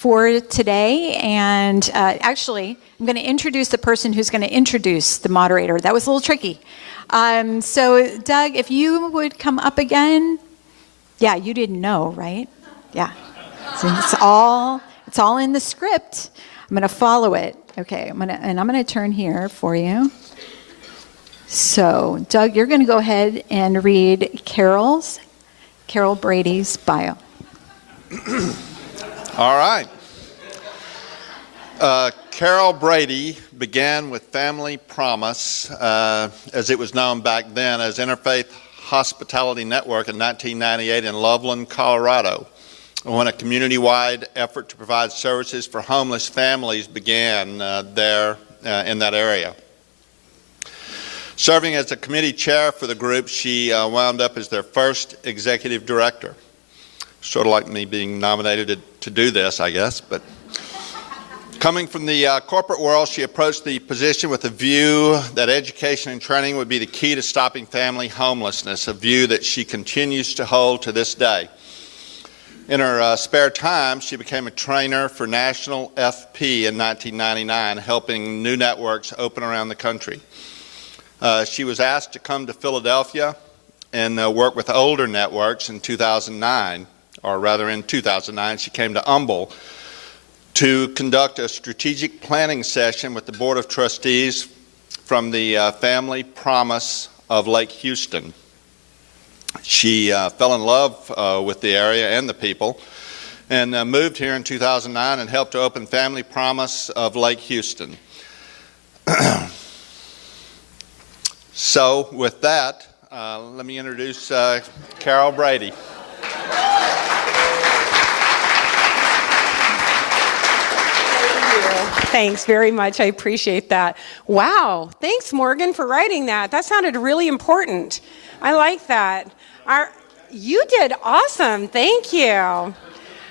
for today. And actually, I'm going to introduce the person who's going to introduce the moderator. That was a little tricky. So Doug, if you would come up again. Yeah, you didn't know, right? Yeah. So it's all in the script. I'm going to follow it. Okay, I'm going to turn here for you. So, Doug, you're going to go ahead and read Carol Brady's bio. All right. Carol Brady began with Family Promise, as it was known back then, as Interfaith Hospitality Network in 1998 in Loveland, Colorado, when a community-wide effort to provide services for homeless families began there in that area. Serving as a committee chair for the group, she wound up as their first executive director. Sort of like me being nominated to do this, I guess. But coming from the corporate world, she approached the position with a view that education and training would be the key to stopping family homelessness, a view that she continues to hold to this day. In her spare time, she became a trainer for National FP in 1999, helping new networks open around the country. She was asked to come to Philadelphia and work with older networks in 2009, or rather in 2009, she came to Humble to conduct a strategic planning session with the Board of Trustees from the Family Promise of Lake Houston. She fell in love with the area and the people and moved here in 2009 and helped to open Family Promise of Lake Houston. So with that, let me introduce Carol Brady. Thanks very much. I appreciate that. Wow. Thanks, Morgan, for writing that. That sounded really important. I like that. You did awesome. Thank you.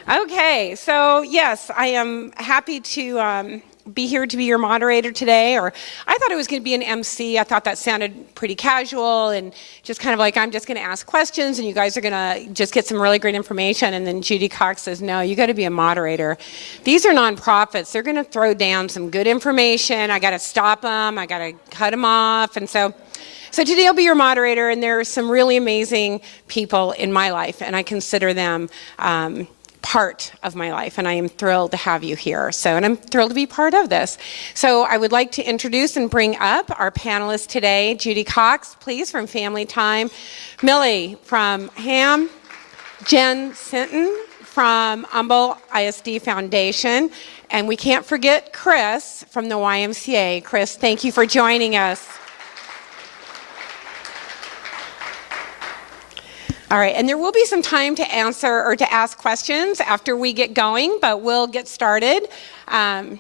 Okay. So, yes, I am happy to be here to be your moderator today. Or I thought it was going to be an MC. I thought that sounded pretty casual and just kind of like I'm just going to ask questions and you guys are going to just get some really great information. And then Judy Cox says, no, you got to be a moderator. These are nonprofits. They're going to throw down some good information. I got to stop them. I got to cut them off. And so today I'll be your moderator, and there are some really amazing people in my life, and I consider them part of my life, and I am thrilled to have you here. And I'm thrilled to be part of this. So I would like to introduce and bring up our panelists today. Judy Cox, please, from Family Time. Millie from HAM. Jen Sinton from Humble ISD Foundation. And we can't forget Chris from the YMCA. Chris, thank you for joining us. All right, and there will be some time to answer or to ask questions after we get going, but we'll get started. All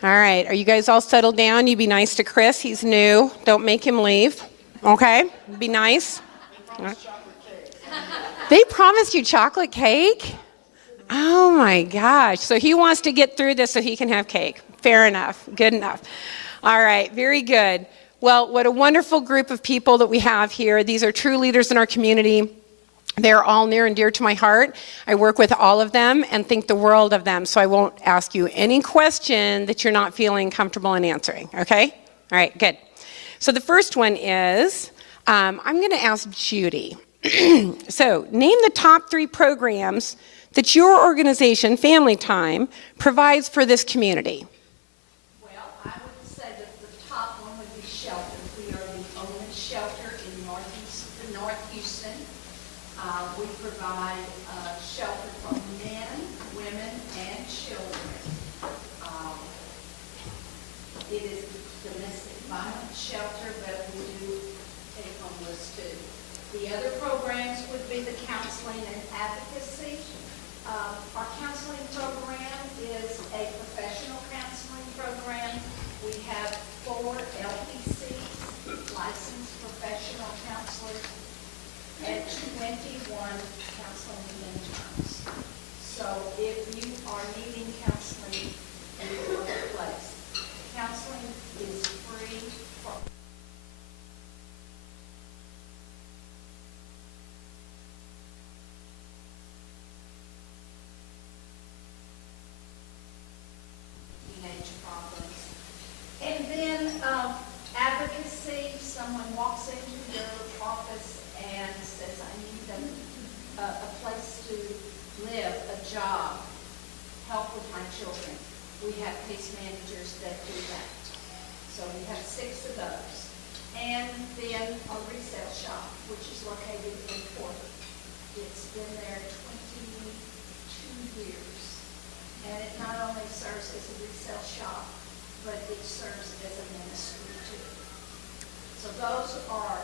right, are you guys all settled down? You be nice to Chris, he's new. Don't make him leave, okay? Be nice. They promised you chocolate cake? Oh my gosh, so he wants to get through this so he can have cake. Fair enough, good enough. All right, very good. Well, what a wonderful group of people that we have here. These are true leaders in our community. They're all near and dear to my heart. I work with all of them and think the world of them, so I won't ask you any question that you're not feeling comfortable in answering, okay? All right, good. So the first one is, I'm going to ask Judy. So name the top 3 programs that your organization, Family Time, provides for this community. job help with my children. We have case managers that do that. So we have 6 of those. And then a resale shop, which is located in Porter. It's been there 22 years. And it not only serves as a resale shop, but it serves as a ministry too. So those are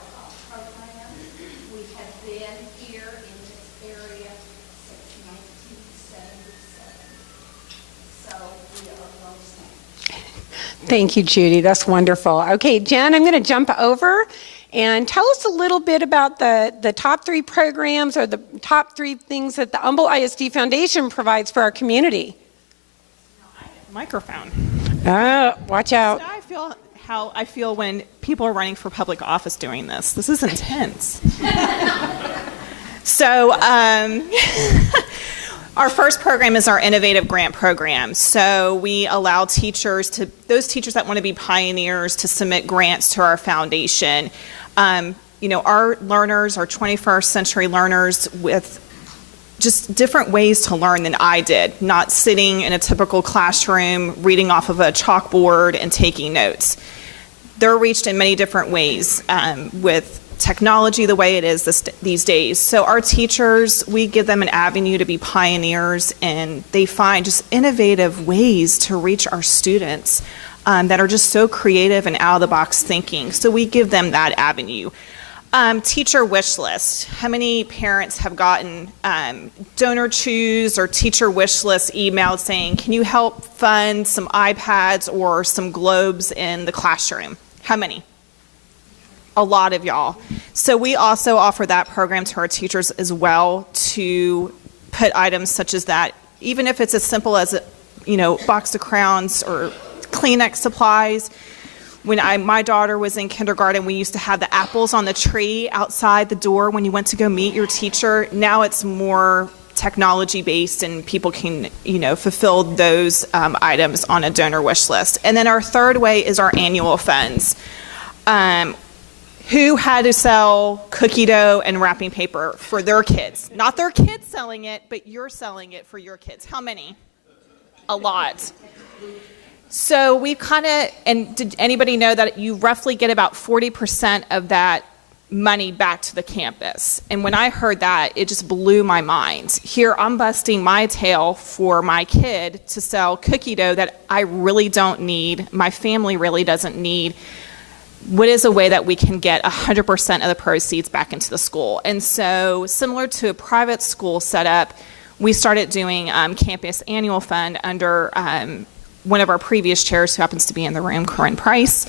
programs. We have been here in this area since 1977. So we are well established. Thank you, Judy. That's wonderful. Okay, Jen, I'm going to jump over and tell us a little bit about the top 3 programs or the top 3 things that the Humble ISD Foundation provides for our community. Microphone. Watch out. I feel how I feel when people are running for public office doing this. This is intense. So our first program is our innovative grant program. So we allow those teachers that want to be pioneers to submit grants to our foundation. Our learners are 21st century learners with just different ways to learn than I did, not sitting in a typical classroom, reading off of a chalkboard and taking notes. They're reached in many different ways with technology the way it is these days. So our teachers, we give them an avenue to be pioneers, and they find just innovative ways to reach our students that are just so creative and out-of-the-box thinking. So we give them that avenue. Teacher wish list. How many parents have gotten donor choose or teacher wish list emailed saying, can you help fund some iPads or some globes in the classroom? How many? A lot of y'all. So we also offer that program to our teachers as well, to put items such as that, even if it's as simple as a box of crowns or Kleenex supplies. When my daughter was in kindergarten, we used to have the apples on the tree outside the door when you went to go meet your teacher. Now it's more technology based, and people can fulfill those items on a donor wish list. And then our third way is our annual funds. Who had to sell cookie dough and wrapping paper for their kids? Not their kids selling it, but you're selling it for your kids. How many? A lot. So we've and did anybody know that you roughly get about 40% of that money back to the campus? And when I heard that, it just blew my mind. Here I'm busting my tail for my kid to sell cookie dough that I really don't need, my family really doesn't need. What is a way that we can get 100% of the proceeds back into the school? And so, similar to a private school setup, we started doing campus annual fund under one of our previous chairs, who happens to be in the room, Corinne Price,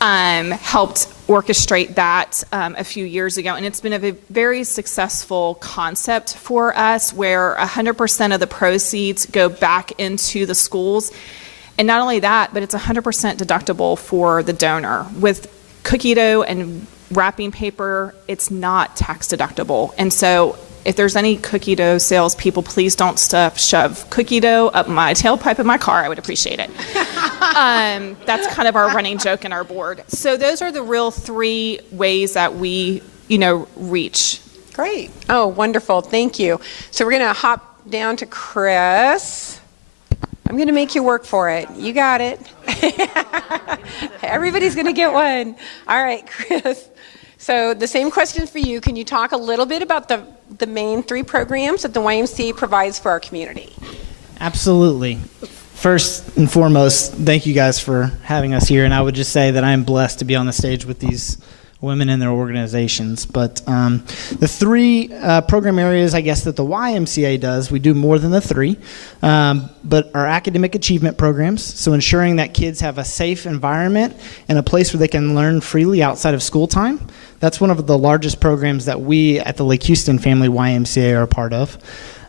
helped orchestrate that a few years ago. And it's been a very successful concept for us, where 100% of the proceeds go back into the schools. And not only that, but it's 100% deductible for the donor. With cookie dough and wrapping paper, it's not tax deductible. And so if there's any cookie dough sales people, please don't shove cookie dough up my tailpipe of my car. I would appreciate it. That's kind of our running joke in our board. So those are the real 3 ways that we, reach. Great. Oh, wonderful. Thank you. So we're going to hop down to Chris. I'm going to make you work for it. You got it. Everybody's going to get one. All right, Chris. So the same question for you. Can you talk a little bit about the main 3 programs that the YMCA provides for our community? Absolutely. First and foremost, thank you guys for having us here. And I would just say that I am blessed to be on the stage with these women and their organizations. But the 3 program areas, I guess, that the YMCA does, we do more than the 3, but our academic achievement programs, so ensuring that kids have a safe environment and a place where they can learn freely outside of school time. That's one of the largest programs that we at the Lake Houston Family YMCA are a part of.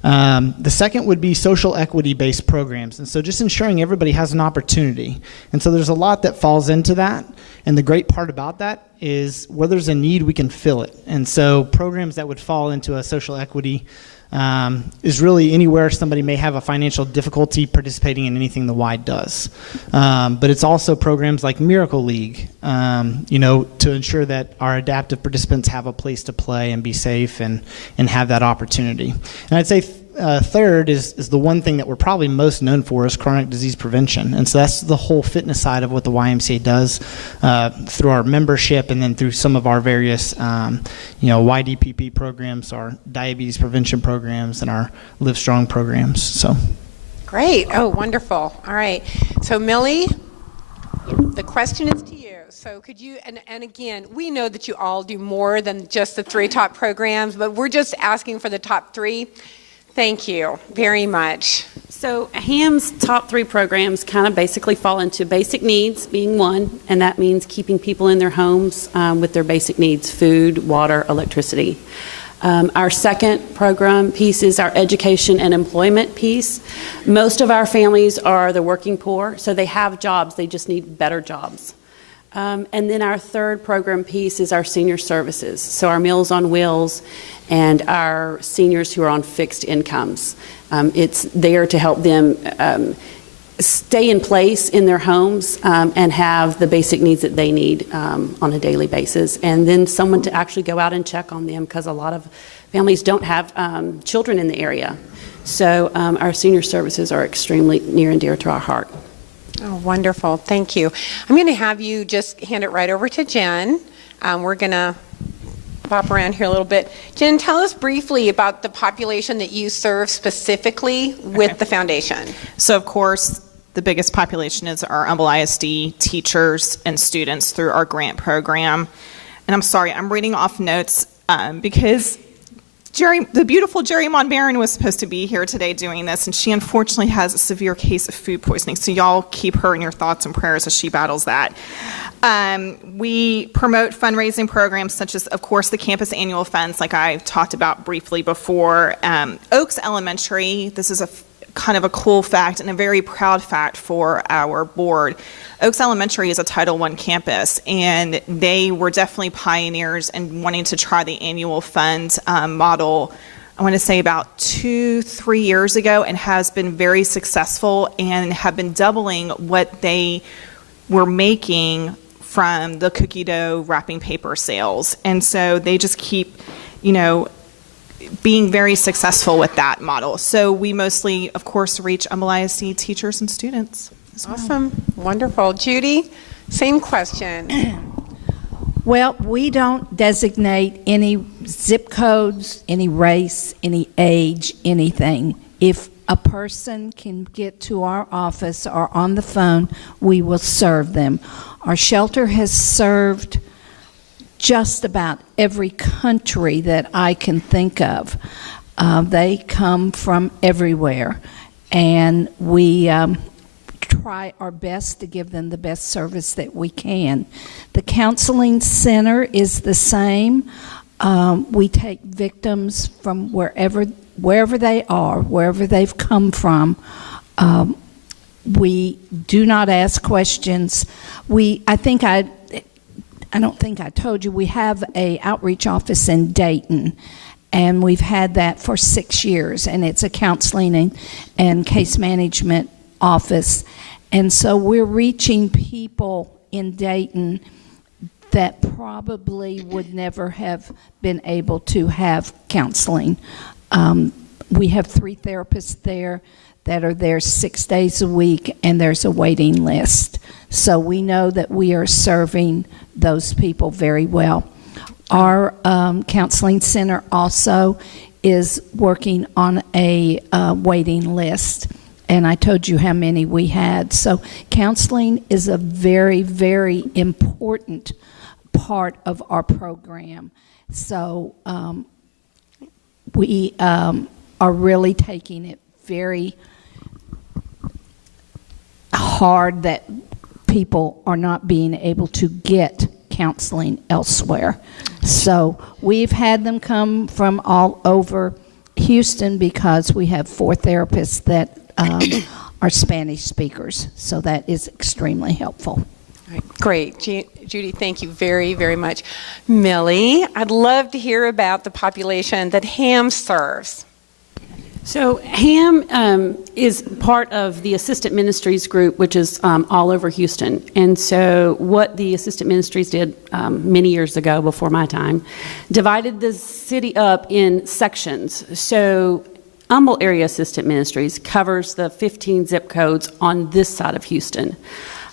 The second would be social equity-based programs, and so just ensuring everybody has an opportunity. And so there's a lot that falls into that, and the great part about that is where there's a need, we can fill it. And so programs that would fall into a social equity is really anywhere somebody may have a financial difficulty participating in anything the Y does. But it's also programs like Miracle League, to ensure that our adaptive participants have a place to play and be safe and have that opportunity. And I'd say third is the one thing that we're probably most known for is chronic disease prevention. And so that's the whole fitness side of what the YMCA does through our membership and then through some of our various, YDPP programs, our diabetes prevention programs, and our Live Strong programs. So. Great. Oh, wonderful. All right. So, Millie, the question is to you. So could you, and again, we know that you all do more than just the 3 top programs, but we're just asking for the top 3. Thank you very much. So HAM's top 3 programs kind of basically fall into basic needs being one, and that means keeping people in their homes with their basic needs, food, water, electricity. Our second program piece is our education and employment piece. Most of our families are the working poor, so they have jobs, they just need better jobs. And then our third program piece is our senior services, so our Meals on Wheels and our seniors who are on fixed incomes. It's there to help them stay in place in their homes and have the basic needs that they need on a daily basis, and then someone to actually go out and check on them, because a lot of families don't have children in the area. So our senior services are extremely near and dear to our heart. Oh, wonderful. Thank you. I'm going to have you just hand it right over to Jen. We're going to pop around here a little bit. Jen, tell us briefly about the population that you serve specifically with the foundation. So, of course, the biggest population is our Humble ISD teachers and students through our grant program. And I'm sorry, I'm reading off notes because the beautiful Jerry Monbaron was supposed to be here today doing this, and she unfortunately has a severe case of food poisoning. So y'all keep her in your thoughts and prayers as she battles that. We promote fundraising programs such as, of course, the campus annual funds, like I talked about briefly before. Oaks Elementary, this is kind of a cool fact and a very proud fact for our board. Oaks Elementary is a Title I campus, and they were definitely pioneers in wanting to try the annual fund model, I want to say about 2-3 years ago, and has been very successful and have been doubling what they were making from the cookie dough wrapping paper sales. And so they just keep, being very successful with that model. So we mostly, of course, reach Humble ISD teachers and students. Awesome. Wonderful. Judy, same question. Well, we don't designate any zip codes, any race, any age, anything. If a person can get to our office or on the phone, we will serve them. Our shelter has served just about every country that I can think of. They come from everywhere, and we try our best to give them the best service that we can. The counseling center is the same. We take victims from wherever they are, wherever they've come from. We do not ask questions. I don't think I told you, we have a outreach office in Dayton, and we've had that for 6 years, and it's a counseling and case management office. And so we're reaching people in Dayton that probably would never have been able to have counseling. We have 3 therapists there that are there 6 days a week, and there's a waiting list. So we know that we are serving those people very well. Our counseling center also is working on a waiting list, and I told you how many we had. So counseling is a very, very important part of our program. So we are really taking it very hard that people are not being able to get counseling elsewhere. So we've had them come from all over Houston because we have 4 therapists that are Spanish speakers. So that is extremely helpful. Right. Great. Judy, thank you very, very much. Millie, I'd love to hear about the population that HAM serves. So HAM is part of the Assistant Ministries group, which is all over Houston. And so what the Assistant Ministries did many years ago, before my time, divided the city up in sections. So Humble Area Assistant Ministries covers the 15 zip codes on this side of Houston.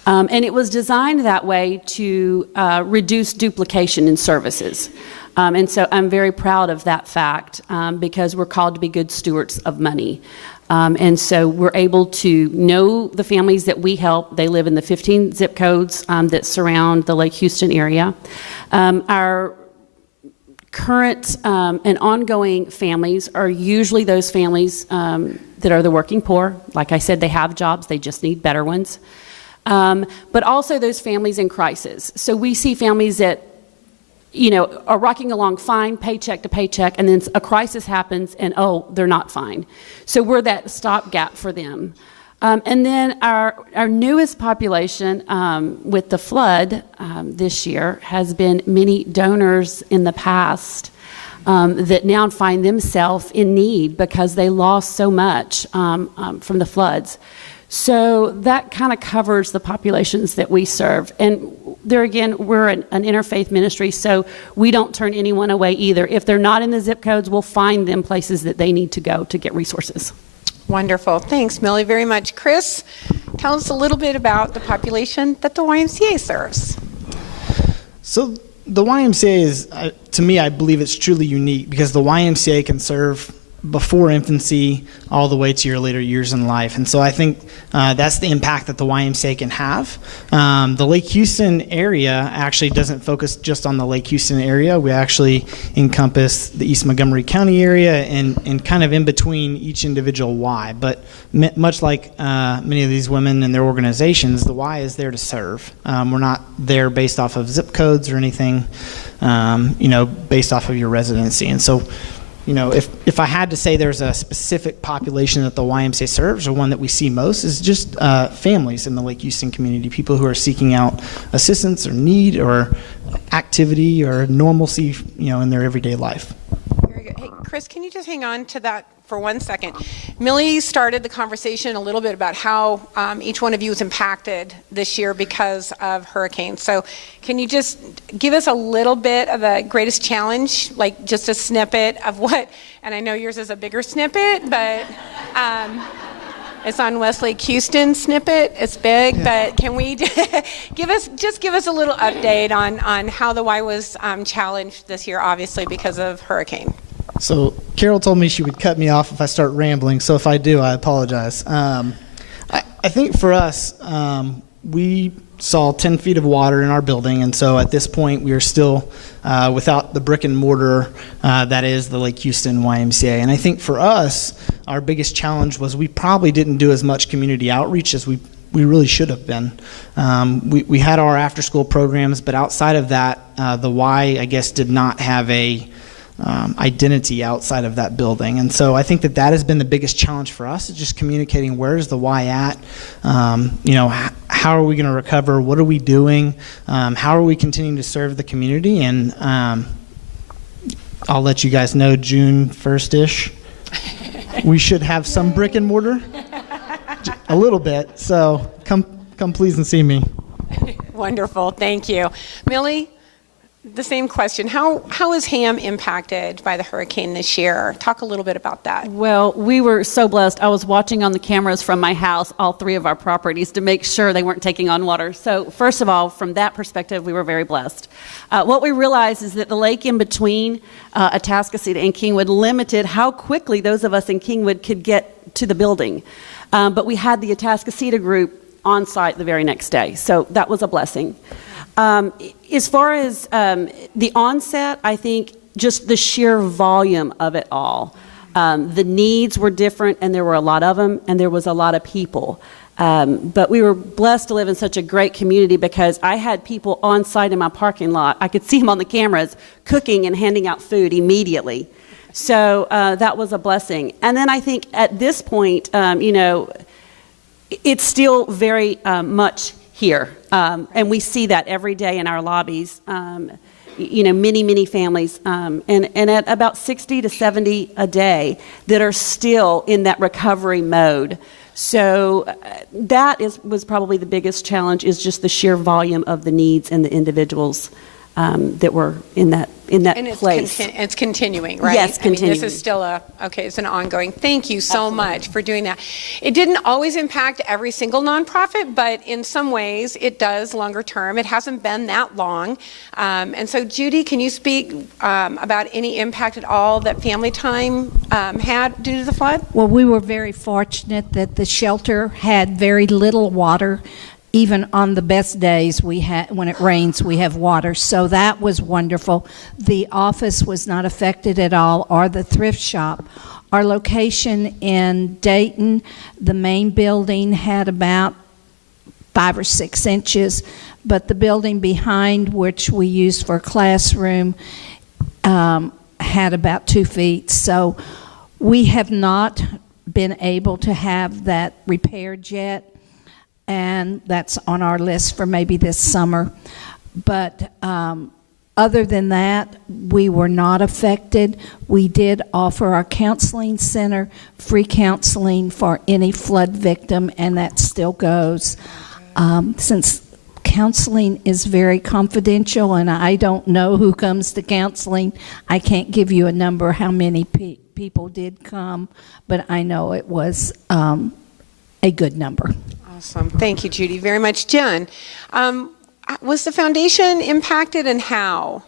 And it was designed that way to reduce duplication in services. And so I'm very proud of that fact because we're called to be good stewards of money. And so we're able to know the families that we help. They live in the 15 zip codes that surround the Lake Houston area. Our current and ongoing families are usually those families that are the working poor. Like I said, they have jobs, they just need better ones. But also those families in crisis. So we see families that, are rocking along fine, paycheck to paycheck, and then a crisis happens and, they're not fine. So we're that stopgap for them. And then our newest population with the flood this year has been many donors in the past that now find themselves in need because they lost so much from the floods. So that kind of covers the populations that we serve. And there again, we're an interfaith ministry, so we don't turn anyone away either. If they're not in the zip codes, we'll find them places that they need to go to get resources. Wonderful. Thanks, Millie, very much. Chris, tell us a little bit about the population that the YMCA serves. So the YMCA is, to me, I believe it's truly unique because the YMCA can serve before infancy all the way to your later years in life. And so I think that's the impact that the YMCA can have. The Lake Houston area actually doesn't focus just on the Lake Houston area. We actually encompass the East Montgomery County area and kind of in between each individual Y. But much like many of these women and their organizations, the Y is there to serve. We're not there based off of zip codes or anything, based off of your residency. And so if I had to say there's a specific population that the YMCA serves, or one that we see most, is just families in the Lake Houston community, people who are seeking out assistance or need or activity or normalcy, in their everyday life. Very good. Hey, Chris, can you just hang on to that for 1 second? Millie started the conversation a little bit about how each one of you was impacted this year because of hurricanes. So can you just give us a little bit of the greatest challenge, like just a snippet of what, and I know yours is a bigger snippet, but it's on Westlake Houston snippet. It's big, yeah. But can we give us a little update on how the Y was challenged this year, obviously because of hurricane? So Carol told me she would cut me off if I start rambling, so if I do, I apologize. I think for us, we saw 10 feet of water in our building, and so at this point we are still without the brick and mortar that is the Lake Houston YMCA. And I think for us, our biggest challenge was we probably didn't do as much community outreach as we really should have been. We had our after-school programs, but outside of that, the Y, I guess, did not have a identity outside of that building. And so I think that has been the biggest challenge for us, is just communicating where's the Y at, how are we going to recover, what are we doing, how are we continuing to serve the community. And I'll let you guys know June 1st-ish, we should have some brick and mortar, a little bit, so come please and see me. Wonderful, thank you. Millie, the same question. How is Ham impacted by the hurricane this year? Talk a little bit about that. Well, we were so blessed. I was watching on the cameras from my house, all three of our properties, to make sure they weren't taking on water. So first of all, from that perspective, we were very blessed. What we realized is that the lake in between Atascocita and Kingwood limited how quickly those of us in Kingwood could get to the building. But we had the Atascocita group on site the very next day. So that was a blessing. As far as the onset, I think just the sheer volume of it all. The needs were different, and there were a lot of them, and there was a lot of people. But we were blessed to live in such a great community because I had people on site in my parking lot. I could see them on the cameras cooking and handing out food immediately. So that was a blessing. And then I think at this point, it's still very much here. And we see that every day in our lobbies, many families, and at about 60 to 70 a day that are still in that recovery mode. So that was probably the biggest challenge, is just the sheer volume of the needs and the individuals that were in that And it's, place. it's continuing, right? Yes, I mean, continuing. this is still it's an ongoing. Thank you so much for doing that. It didn't always impact every single nonprofit, but in some ways it does longer term. It hasn't been that long. And so, Judy, can you speak about any impact at all that Family Time had due to the flood? Well, we were very fortunate that the shelter had very little water. Even on the best days, when it rains, we have water. So that was wonderful. The office was not affected at all, or the thrift shop. Our location in Dayton, the main building had about 5 or 6 inches, but the building behind, which we used for a classroom, had about 2 feet. So we have not been able to have that repaired yet, and that's on our list for maybe this summer. But other than that, we were not affected. We did offer our counseling center free counseling for any flood victim, and that still goes. Since counseling is very confidential and I don't know who comes to counseling, I can't give you a number how many people did come, but I know it was a good number. Awesome. Thank you, Judy, very much. Jen, was the foundation impacted, and how?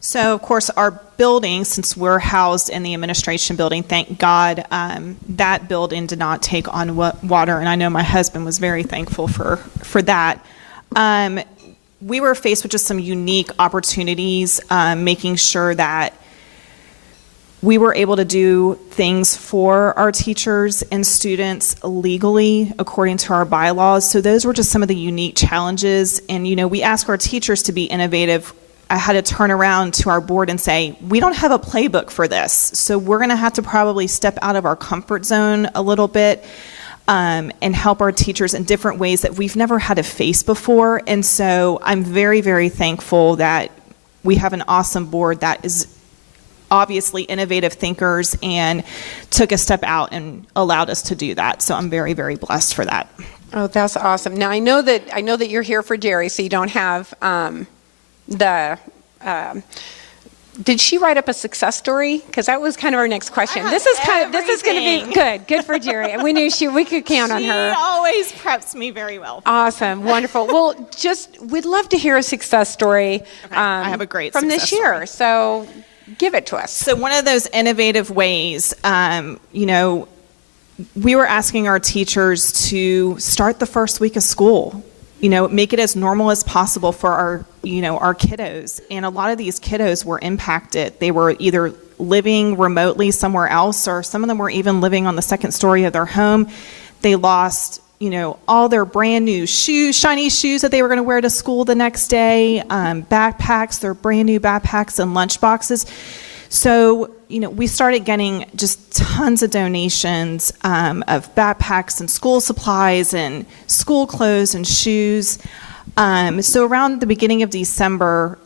So, of course, our building, since we're housed in the administration building, thank God, that building did not take on water, and I know my husband was very thankful for that. We were faced with just some unique opportunities, making sure that we were able to do things for our teachers and students legally according to our bylaws. So those were just some of the unique challenges. And, we ask our teachers to be innovative. I had to turn around to our board and say, we don't have a playbook for this. So we're going to have to probably step out of our comfort zone a little bit and help our teachers in different ways that we've never had to face before. And so I'm very, very thankful that we have an awesome board that is obviously innovative thinkers and took a step out and allowed us to do that. So I'm very, very blessed for that. Oh, that's awesome. Now I know that you're here for Jerry, so you don't have did she write up a success story? Because that was kind of our next question. This is going to be good for Jerry. We knew we could count on her. She always preps me very well. Awesome, wonderful. Well, we'd love to hear a success story. Okay, I have a great from this success year. story. So give it to us. So one of those innovative ways, we were asking our teachers to start the first week of school, make it as normal as possible for our kiddos. And a lot of these kiddos were impacted. They were either living remotely somewhere else, or some of them were even living on the second story of their home. They lost, all their brand new shoes, shiny shoes that they were going to wear to school the next day, backpacks, their brand new backpacks and lunch boxes. So, we started getting just tons of donations of backpacks and school supplies and school clothes and shoes. So around the beginning of December,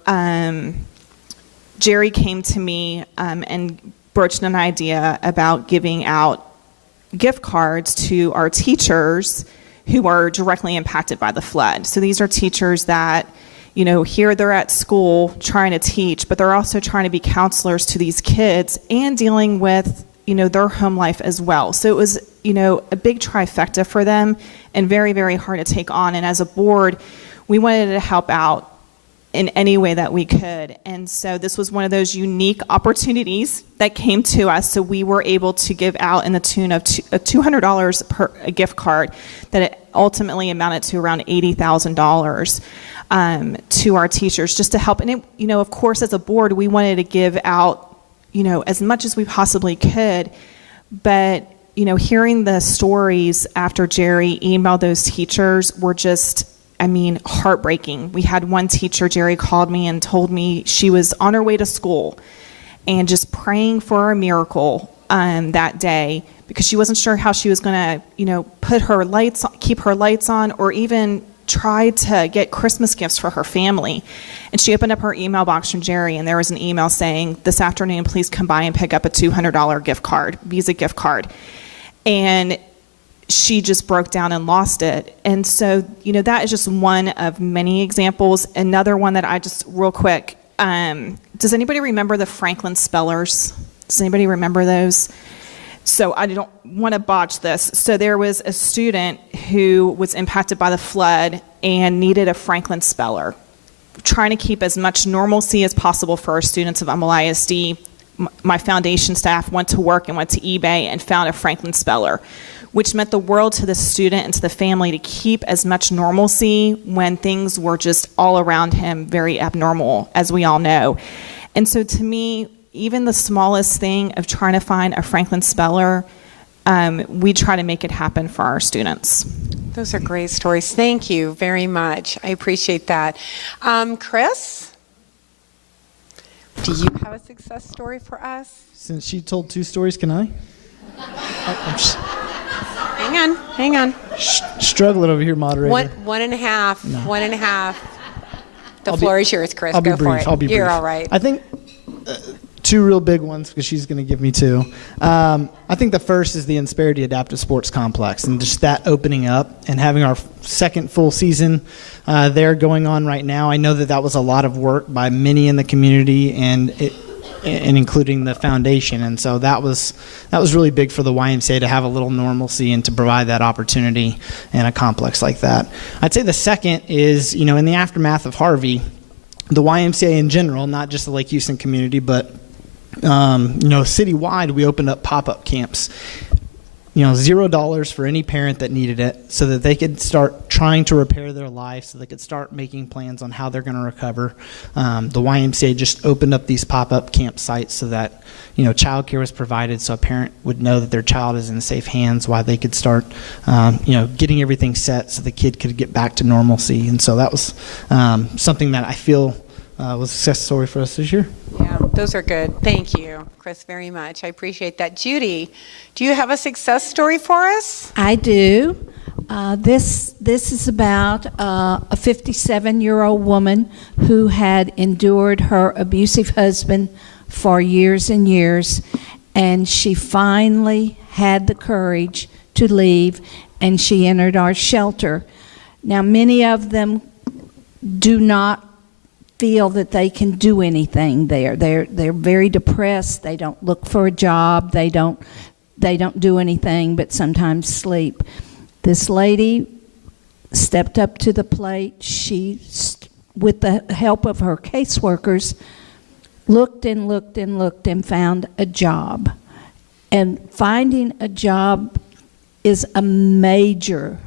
Jerry came to me and broached an idea about giving out gift cards to our teachers who are directly impacted by the flood. So these are teachers that, here they're at school trying to teach, but they're also trying to be counselors to these kids and dealing with, their home life as well. So it was, a big trifecta for them and very, very hard to take on. And as a board, we wanted to help out in any way that we could. And so this was one of those unique opportunities that came to us. So we were able to give out in the tune of $200 per a gift card that it ultimately amounted to around $80,000 to our teachers just to help. And it, of course, as a board, we wanted to give out, as much as we possibly could. But, hearing the stories after Jerry emailed those teachers were just, heartbreaking. We had one teacher, Jerry called me and told me she was on her way to school and just praying for a miracle that day because she wasn't sure how she was going to, put her lights, keep her lights on, or even try to get Christmas gifts for her family. And she opened up her email box from Jerry, and there was an email saying, "This afternoon, please come by and pick up a $200 gift card, Visa gift card." And she just broke down and lost it. And so, that is just one of many examples. Another one that I just real quick, Does anybody remember the Franklin Spellers? Does anybody remember those? So I don't want to botch this. So there was a student who was impacted by the flood and needed a Franklin Speller. Trying to keep as much normalcy as possible for our students of Humble ISD, my foundation staff went to work and went to eBay and found a Franklin Speller, which meant the world to the student and to the family to keep as much normalcy when things were just all around him very abnormal, as we all know. And so to me, even the smallest thing of trying to find a Franklin Speller, we try to make it happen for our students. Those are great stories. Thank you very much. I appreciate that. Chris, do you have a success story for us? Since she told 2 stories, can I? Hang on. Struggling over here, moderator. One and a half. No. 1.5. The floor is yours, Chris. I'll be Go brief. for it. I'll be You're brief. all right. I think 2 real big ones, because she's going to give me 2. I think the first is the Insperity Adaptive Sports Complex, and just that opening up and having our second full season there going on right now. I know that was a lot of work by many in the community, and including the foundation, and so that was really big for the YMCA to have a little normalcy and to provide that opportunity in a complex like that. I'd say the second is, in the aftermath of Harvey, the YMCA in general, not just the Lake Houston community, but citywide, we opened up pop-up camps. $0 for any parent that needed it, so that they could start trying to repair their life, so they could start making plans on how they're going to recover. The YMCA just opened up these pop-up campsites so that childcare was provided, so a parent would know that their child is in safe hands while they could start getting everything set so the kid could get back to normalcy. And so that was something that I feel was a success story for us this year. Yeah, those are good. Thank you, Chris, very much. I appreciate that. Judy, do you have a success story for us? I do. This is about a 57-year-old woman who had endured her abusive husband for years and years, and she finally had the courage to leave, and she entered our shelter. Now, many of them do not feel that they can do anything there. They're very depressed. They don't look for a job. They don't do anything but sometimes sleep. This lady stepped up to the plate. She, with the help of her caseworkers, looked and looked and looked and found a job. And finding a job is a major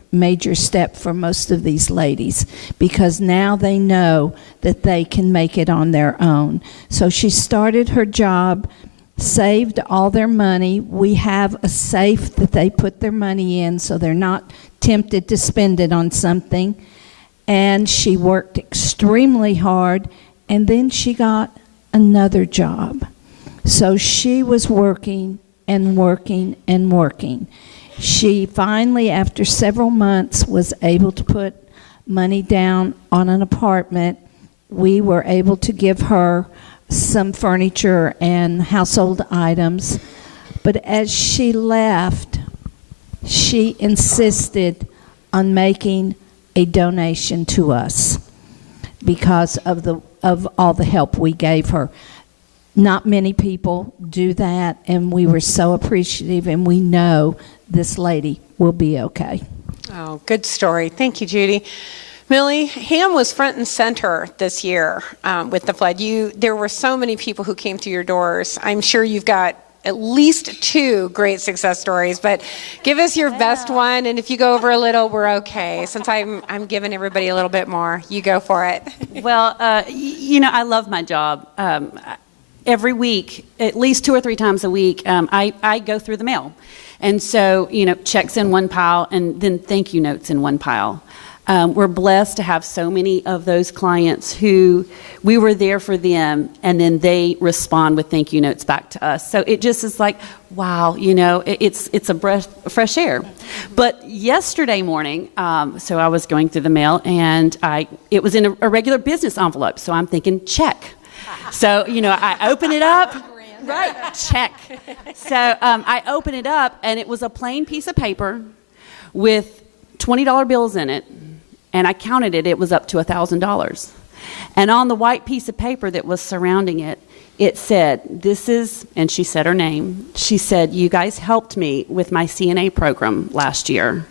step for most of these ladies, because now they know that they can make it on their own. So she started her job, saved all their money. We have a safe that they put their money in so they're not tempted to spend it on something. And she worked extremely hard, and then she got another job. So she was working and working and working. She finally, after several months, was able to put money down on an apartment. We were able to give her some furniture and household items. But as she left, she insisted on making a donation to us because of all the help we gave her. Not many people do that, and we were so appreciative, and we know this lady will be okay. Oh, good story. Thank you, Judy. Millie, Ham was front and center this year with the flood. There were so many people who came through your doors. I'm sure you've got at least 2 great success stories, but give us your best one, and if you go over a little, we're okay. Since I'm giving everybody a little bit more, you go for it. Well, I love my job. Every week, at least 2 or 3 times a week, I go through the mail. And so, checks in one pile and then thank you notes in one pile. We're blessed to have so many of those clients who we were there for them, and then they respond with thank you notes back to us. So it just is like, wow, it's a breath of fresh air. But yesterday morning, so I was going through the mail, and it was in a regular business envelope. So I'm thinking, check. So, I open it up. Right, check. So I open it up, and it was a plain piece of paper with $20 bills in it, and I counted it. It was up to $1,000. And on the white piece of paper that was surrounding it, it said, this is, and she said her name, she said, you guys helped me with my CNA program last year.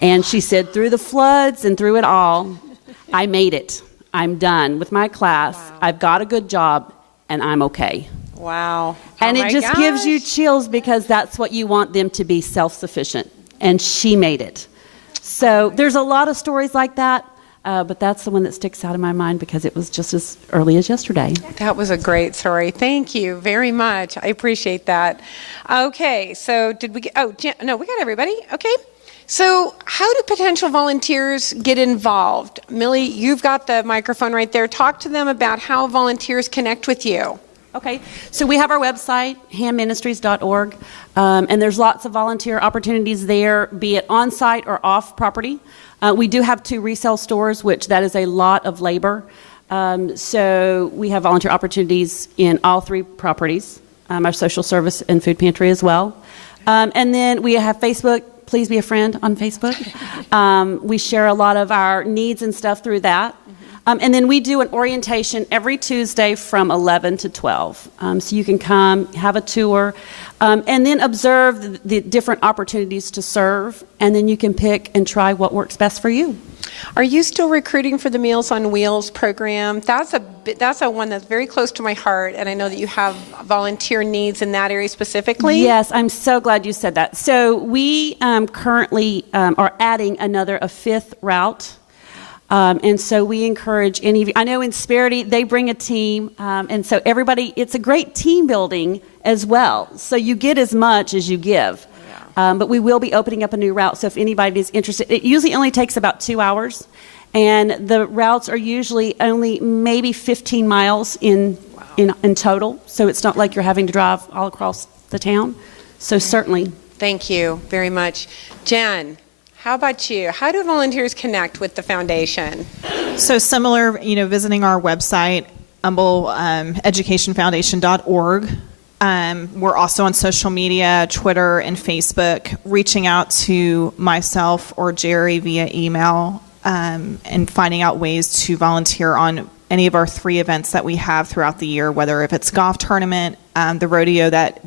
And she said, through the floods and through it all, I made it. I'm done with my class. Wow. I've got a good job, and I'm okay. Wow. And Oh it my just gives you gosh. chills because that's what you want them to be, self-sufficient. And she made it. So there's a lot of stories like that, but that's the one that sticks out in my mind because it was just as early as yesterday. That was a great story. Thank you very much. I appreciate that. Okay, so did we get, no, we got everybody. Okay. So how do potential volunteers get involved? Millie, you've got the microphone right there. Talk to them about how volunteers connect with you. Okay, so we have our website, hamministries.org, and there's lots of volunteer opportunities there, be it on-site or off-property. We do have 2 resale stores, which that is a lot of labor. So we have volunteer opportunities in all 3 properties, our social service and food pantry as well. And then we have Facebook. Please be a friend on Facebook. We share a lot of our needs and stuff through that. And then we do an orientation every Tuesday from 11 to 12. So you can come, have a tour, and then observe the different opportunities to serve, and then you can pick and try what works best for you. Are you still recruiting for the Meals on Wheels program? That's a one that's very close to my heart, and I know that you have volunteer needs in that area specifically. Yes, I'm so glad you said that. So we currently are adding a 5th route. And so we encourage any of you. I know in Sparity, they bring a team. And so everybody, it's a great team building as well. So you get as much as you give. But we will be opening up a new route. So if anybody is interested, it usually only takes about 2 hours. And the routes are usually only maybe 15 miles in total. So it's not like you're having to drive all across the town. So certainly. Thank you very much. Jen, how about you? How do volunteers connect with the foundation? So similar, visiting our website, humbleeducationfoundation.org. We're also on social media, Twitter and Facebook, reaching out to myself or Jerry via email and finding out ways to volunteer on any of our 3 events that we have throughout the year, whether if it's golf tournament, the rodeo that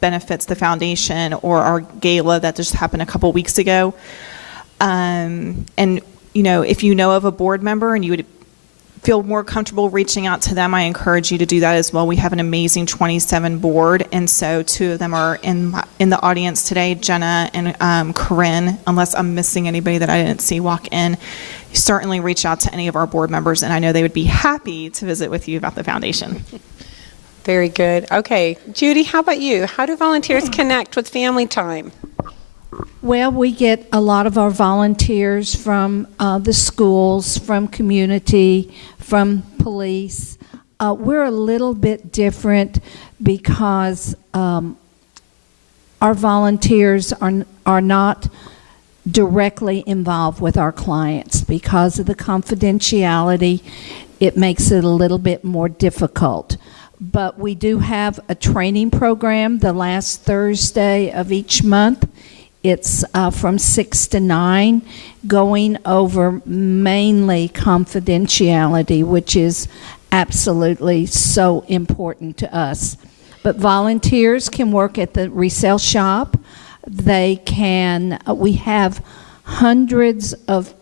benefits the foundation, or our gala that just happened a couple weeks ago. And, if you know of a board member and you would feel more comfortable reaching out to them, I encourage you to do that as well. We have an amazing 27 board, and so 2 of them are in the audience today, Jenna and Corinne, unless I'm missing anybody that I didn't see walk in. Certainly reach out to any of our board members, and I know they would be happy to visit with you about the foundation. Very good. Okay, Judy, how about you? How do volunteers connect with family time? Well, we get a lot of our volunteers from the schools, from community, from police. We're a little bit different because our volunteers are not directly involved with our clients. Because of the confidentiality, it makes it a little bit more difficult. But we do have a training program the last Thursday of each month. It's from 6 to 9, going over mainly confidentiality, which is absolutely so important to us. But volunteers can work at the resale shop. They can, we have hundreds of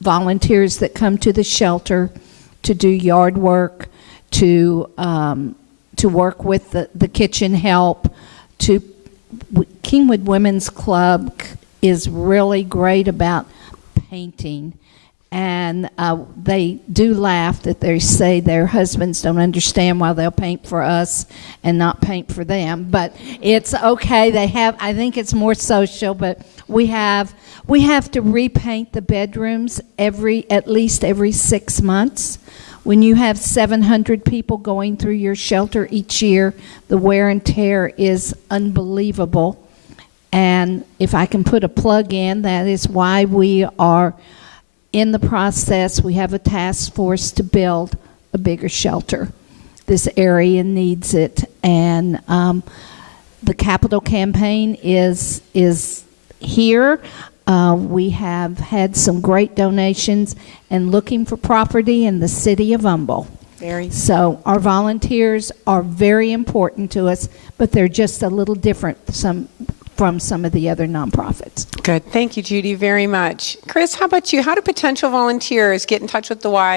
volunteers that come to the shelter to do yard work, to work with the kitchen help, to Kingwood Women's Club is really great about painting, and they do laugh that they say their husbands don't understand why they'll paint for us and not paint for them, but it's okay. I think it's more social, but we have to repaint the bedrooms at least every 6 months. When you have 700 people going through your shelter each year, the wear and tear is unbelievable. And if I can put a plug in, that is why we are in the process. We have a task force to build a bigger shelter. This area needs it. And the capital campaign is here. We have had some great donations and looking for property in the city of Humble. So our volunteers are very important to us, but they're just a little different from some of the other nonprofits. Good. Thank you, Judy, very much. Chris, how about you? How do potential volunteers get in touch with the Y,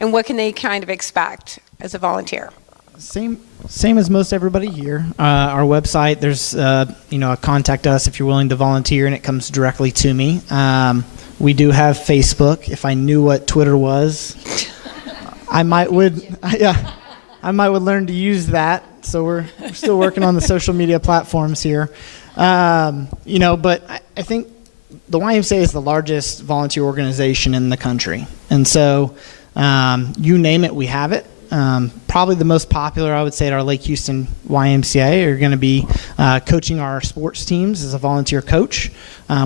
and what can they kind of expect as a volunteer? Same as most everybody here. Our website, there's a contact us if you're willing to volunteer, and it comes directly to me. We do have Facebook. If I knew what Twitter was, I might would learn to use that. So we're still working on the social media platforms here. But I think the YMCA is the largest volunteer organization in the country. And so you name it, we have it. Probably the most popular, I would say, at our Lake Houston YMCA are going to be coaching our sports teams as a volunteer coach.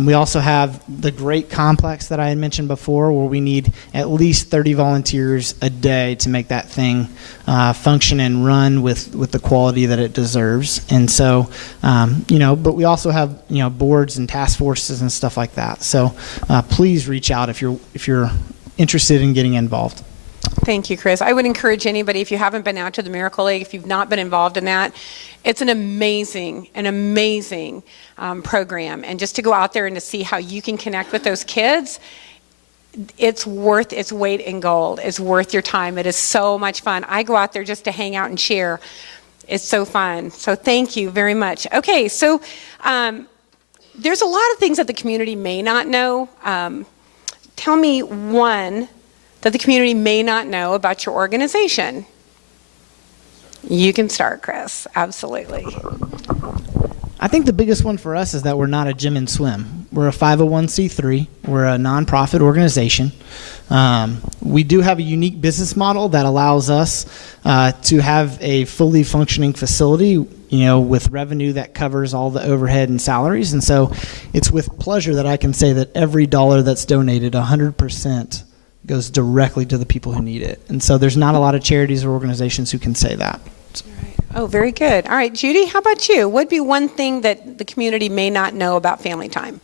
We also have the great complex that I had mentioned before, where we need at least 30 volunteers a day to make that thing function and run with the quality that it deserves. And so, but we also have boards and task forces and stuff like that. So please reach out if you're interested in getting involved. Thank you, Chris. I would encourage anybody, if you haven't been out to the Miracle Lake, if you've not been involved in that, it's an amazing program. And just to go out there and to see how you can connect with those kids, it's worth its weight in gold. It's worth your time. It is so much fun. I go out there just to hang out and share. It's so fun. So thank you very much. Okay, so there's a lot of things that the community may not know. Tell me one that the community may not know about your organization. You can start, Chris. Absolutely. I think the biggest one for us is that we're not a gym and swim. We're a 501c3. We're a nonprofit organization. We do have a unique business model that allows us to have a fully functioning facility, with revenue that covers all the overhead and salaries. And so it's with pleasure that I can say that every dollar that's donated, 100%, goes directly to the people who need it. And so there's not a lot of charities or organizations who can say that. Oh, very good. All right, Judy, how about you? What would be one thing that the community may not know about family time?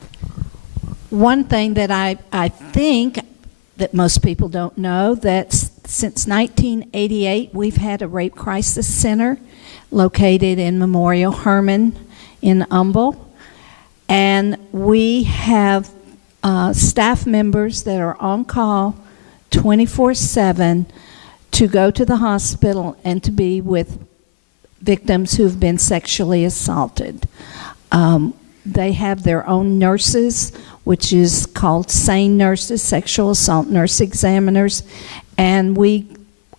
One thing that I think that most people don't know, that since 1988, we've had a rape crisis center located in Memorial Herman in Humble. And we have staff members that are on call 24/7 to go to the hospital and to be with victims who have been sexually assaulted. They have their own nurses, which is called SANE nurses, sexual assault nurse examiners, and we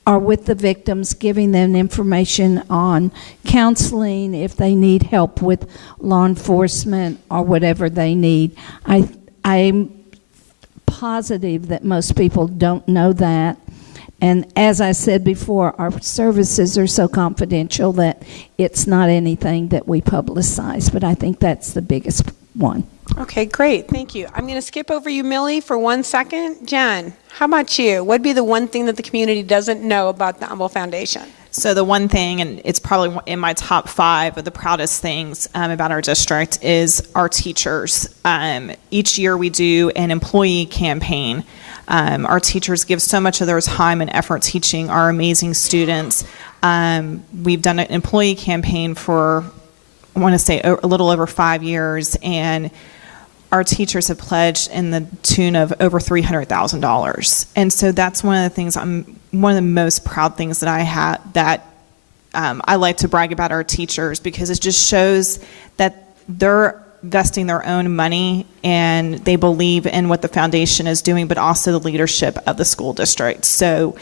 are with the victims, giving them information on counseling, if they need help with law enforcement or whatever they need. I'm positive that most people don't know that. And as I said before, our services are so confidential that it's not anything that we publicize, but I think that's the biggest one. Okay, great. Thank you. I'm going to skip over you, Millie, for 1 second. Jen, how about you? What would be the one thing that the community doesn't know about the Humble Foundation? So the one thing, and it's probably in my top 5 of the proudest things about our district, is our teachers. Each year we do an employee campaign. Our teachers give so much of their time and effort teaching our amazing students. We've done an employee campaign for, I want to say, a little over 5 years, and our teachers have pledged in the tune of over $300,000. And so that's one of the things, one of the most proud things that I have, that I like to brag about our teachers, because it just shows that they're investing their own money and they believe in what the foundation is doing, but also the leadership of the school district. So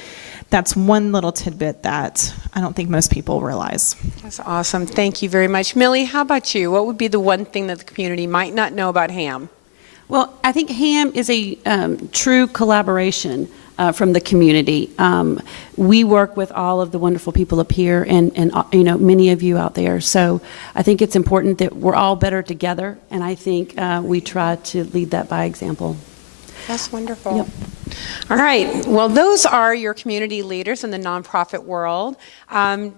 that's one little tidbit that I don't think most people realize. That's awesome. Thank you very much. Millie, how about you? What would be the one thing that the community might not know about HAM? Well, I think HAM is a true collaboration from the community. We work with all of the wonderful people up here and many of you out there. So I think it's important that we're all better together, and I think we try to lead that by example. That's wonderful. All right. Well, those are your community leaders in the nonprofit world.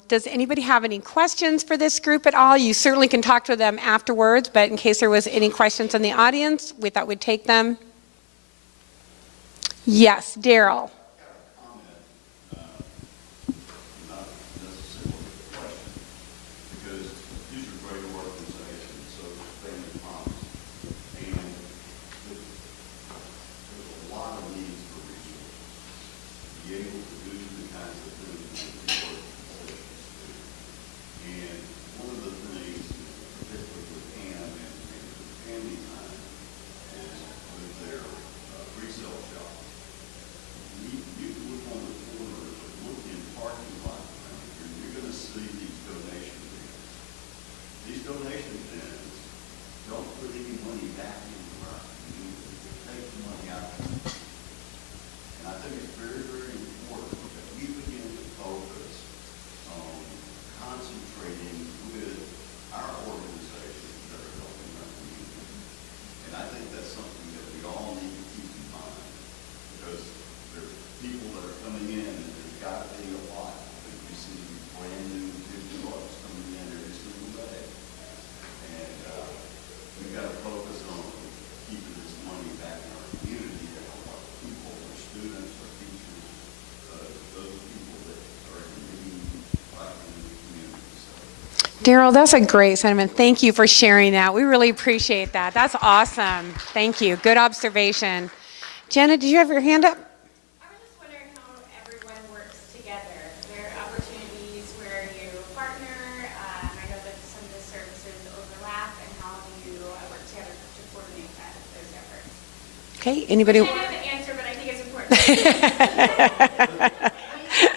Does anybody have any questions for this group at all? You certainly can talk to them afterwards, but in case there was any questions in the audience, we thought we'd take them. Yes, Daryl. Daryl, that's a great sentiment. Thank you for sharing that. We really appreciate that. That's awesome. Thank you. Good observation. Jenna, did you have your hand up? I was just wondering how everyone works together. There are opportunities where you partner. I know that some of the services overlap, and how do you work together to coordinate those efforts? Okay, anybody? I know the answer, but I think it's important.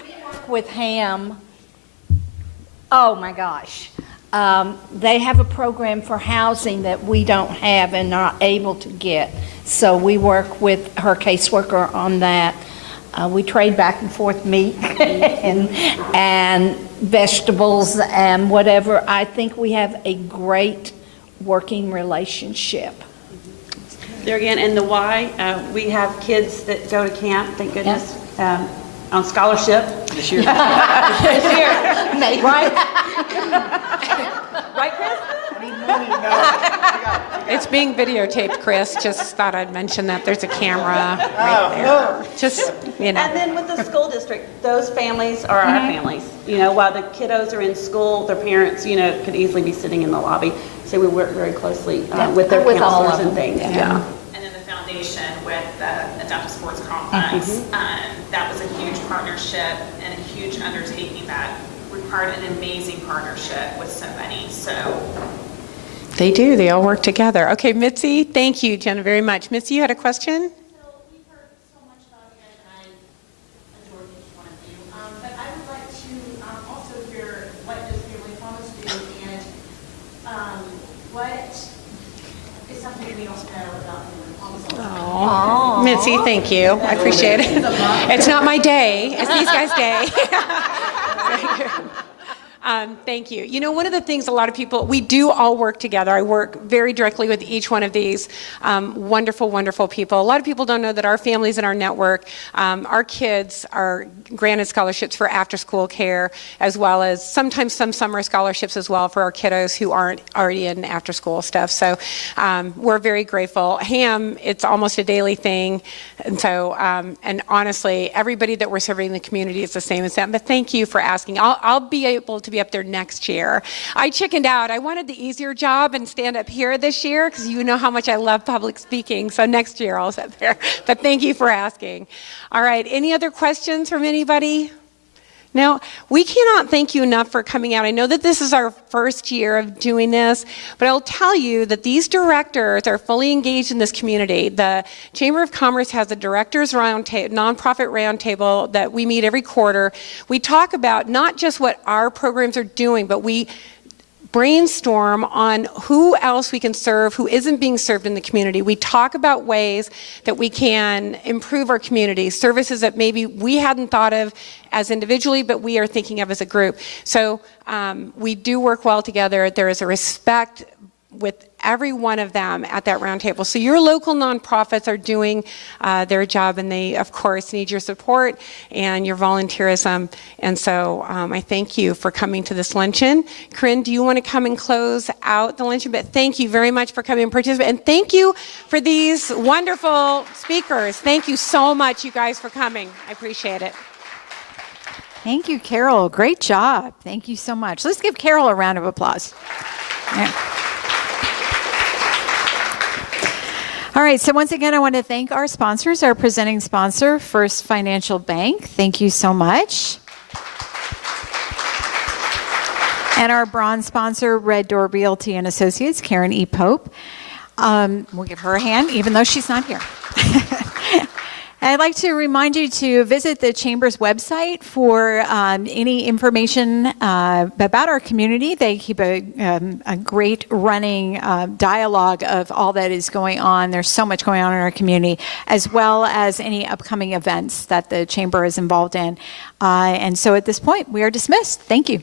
We work with Ham. Oh my gosh. They have a program for housing that we don't have and are able to get. So we work with her caseworker on that. We trade back and forth meat and vegetables and whatever. I think we have a great working relationship. There again, and the why, we have kids that go to camp, thank goodness, on scholarship. This year. This year. Right? Right, Chris? It's being videotaped, Chris. Just thought I'd mention that. There's a camera right there. Just, you know. And then with the school district, those families are our families. You know, while the kiddos are in school, their parents, you know, could easily be sitting in the lobby. So we work very closely with their With all counselors of and them. things. Yeah. And then the foundation with the Adaptive Sports Complex, that was a huge partnership and a huge undertaking that required an amazing partnership with so many. So They do. They all work together. Okay, Mitzi, thank you, Jenna, very much. Mitzi, you had a question? So we've heard so much about you guys, and I adore each one of you. But I would like to also hear what does Family Promise do, and what is something we don't know about Family Promise. Mitzi, thank you. I appreciate it. It's not my day. It's these guys' day. Thank you. You know, one of the things a lot of people, we do all work together. I work very directly with each one of these wonderful, wonderful people. A lot of people don't know that our families in our network, our kids are granted scholarships for after-school care, as well as sometimes some summer scholarships as well for our kiddos who aren't already in after-school stuff. So we're very grateful. Ham, it's almost a daily thing. And so, and honestly, everybody that we're serving in the community is the same as that. But thank you for asking. I'll be able to be up there next year. I chickened out. I wanted the easier job and stand up here this year because you know how much I love public speaking. So next year I'll sit there. But thank you for asking. All right. Any other questions from anybody? No, we cannot thank you enough for coming out. I know that this is our first year of doing this, but I'll tell you that these directors are fully engaged in this community. The Chamber of Commerce has a directors roundtable, nonprofit roundtable that we meet every quarter. We talk about not just what our programs are doing, but we brainstorm on who else we can serve, who isn't being served in the community. We talk about ways that we can improve our community, services that maybe we hadn't thought of as individually, but we are thinking of as a group. So we do work well together. There is a respect with every one of them at that round table. So your local nonprofits are doing their job, and they, of course, need your support and your volunteerism. And so I thank you for coming to this luncheon. Corinne, do you want to come and close out the luncheon? But thank you very much for coming and participating. And thank you for these wonderful speakers. Thank you so much, you guys, for coming. I appreciate it. Thank you, Carol. Great job. Thank you so much. Let's give Carol a round of applause. Yeah. All right, so once again, I want to thank our sponsors, our presenting sponsor, First Financial Bank. Thank you so much. And our bronze sponsor, Red Door Realty and Associates, Karen E. Pope. We'll give her a hand, even though she's not here. I'd like to remind you to visit the Chamber's website for any information about our community. They keep a great running dialogue of all that is going on. There's so much going on in our community, as well as any upcoming events that the Chamber is involved in. And so at this point, we are dismissed. Thank you.